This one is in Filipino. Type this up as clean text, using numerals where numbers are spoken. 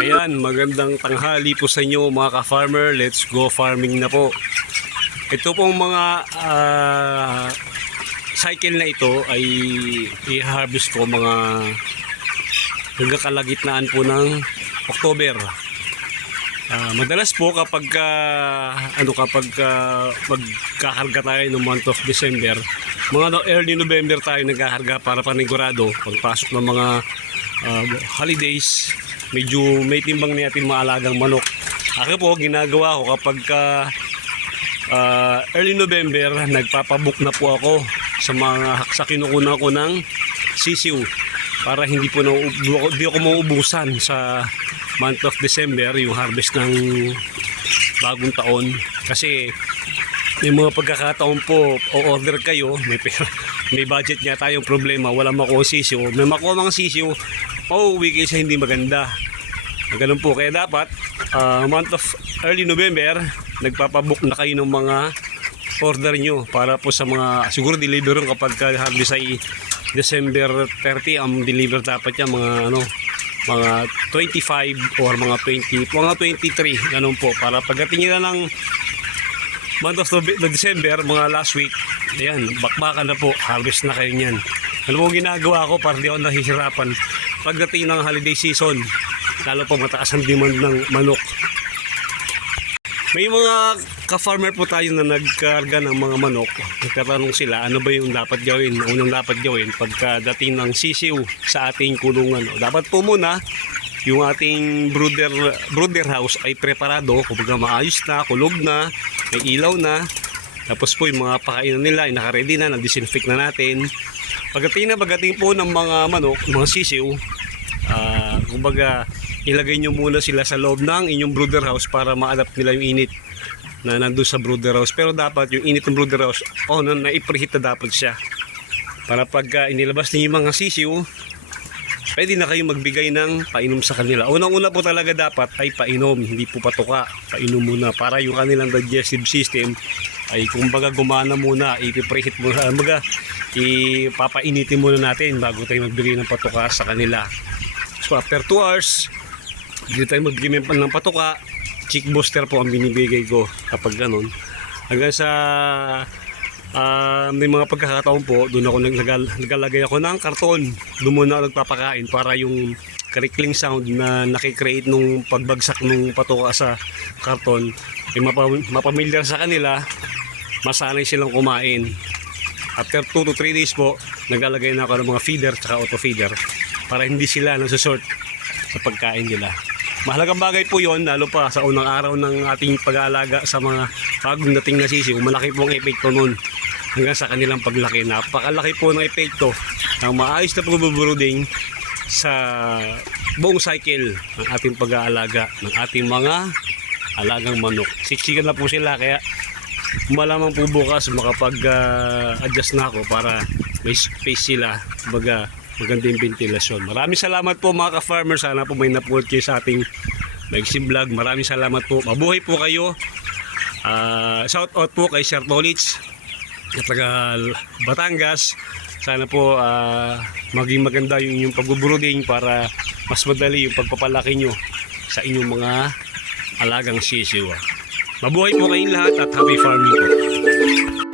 Ayan, magandang tanghali po sa inyo mga ka-farmer. Let's go farming na po. Ito pong mga cycle na ito ay i-harvest ko mga nagkakalagitnaan po ng October. Madalas po kapag magkakarga tayo ng month of December, mga early November tayo nagkakarga para panigurado pagpasok ng mga holidays. Medyo may timbang natin maalagang manok. Ako po, ginagawa ko kapag early November, nagpapabook na po ako sa kinukunan ko ng sisiw para hindi ako mauubusan sa month of December, yung harvest ng bagong taon. Kasi may mga pagkakataon po, o-order kayo, may budget nga tayong problema, wala makuha sisiw. May makuha mga sisiw, pauwi kayo sa hindi maganda. Ganun po, kaya dapat month of early November, nagpapabook na kayo ng mga order nyo para po sa mga, siguro deliver kapag harvest ay December 30, ang deliver dapat yan mga 25 or mga 23, ganun po, para pagdating nila ng month of December, mga last week, ayan, bakbakan na po, harvest na kayo nyan. Ano po ginagawa ko para di ako nahihirapan pagdating ng holiday season, lalo po mataas ang demand ng manok. May mga ka-farmer po tayo na nagkarga ng mga manok. Nagtatanong sila, ano ba yung dapat gawin? Unang dapat gawin pagkadating ng sisiw sa ating kulungan. Dapat po muna yung ating brooder house ay preparado, kumbaga maayos na, kulog na, may ilaw na. Tapos po yung mga pakainan nila ay naka-ready na, na-disinfect na natin. Pagdating po ng mga manok, mga sisiw, kumbaga ilagay nyo muna sila sa loob ng inyong brooder house para ma-adapt nila yung init na nandun sa brooder house. Pero dapat yung init ng brooder house, na-preheat na dapat siya. Para pagka inilabas niyo yung mga sisiw, pwede na kayo magbigay ng painom sa kanila. Unang-una po talaga dapat ay painom, hindi po patuka. Painom muna para yung kanilang digestive system ay kumbaga gumana muna, ipipreheat muna, ipapainitin muna natin bago tayo magbigay ng patuka sa kanila. So after 2 hours, hindi tayo magbigay ng patuka. Chick booster po ang binibigay ko kapag ganun. Hanggang sa may mga pagkakataon po, doon ako naglalagay ako ng karton. Doon muna ako nagpapakain para yung crickling sound na nakikreate nung pagbagsak nung patuka sa karton ay mapamilyar sa kanila, masanay silang kumain. After 2 to 3 days po, naglalagay na ako ng mga feeder at auto feeder para hindi sila nasusort sa pagkain nila. Mahalagang bagay po yon, lalo pa sa unang araw ng ating pag-aalaga sa mga bagong dating na sisiw. Malaki po ang epekto nun hanggang sa kanilang paglaki. Napakalaki po ng epekto ng maayos na pag-brooding sa buong cycle ng ating pag-aalaga ng ating mga alagang manok. Siksikan na po sila, kaya malamang po bukas makapag-adjust na ako para may space sila, maganda yung ventilasyon. Maraming salamat po mga ka-farmer. Sana po may napulot kayo sa ating magsim vlog. Maraming salamat po. Mabuhay po kayo. Shout out po kay Sir Tolits at taga Batangas. Sana po maging maganda yung inyong pag-brooding para mas madali yung pagpapalaki nyo sa inyong mga alagang sisiw. Mabuhay po kayong lahat at happy farming po.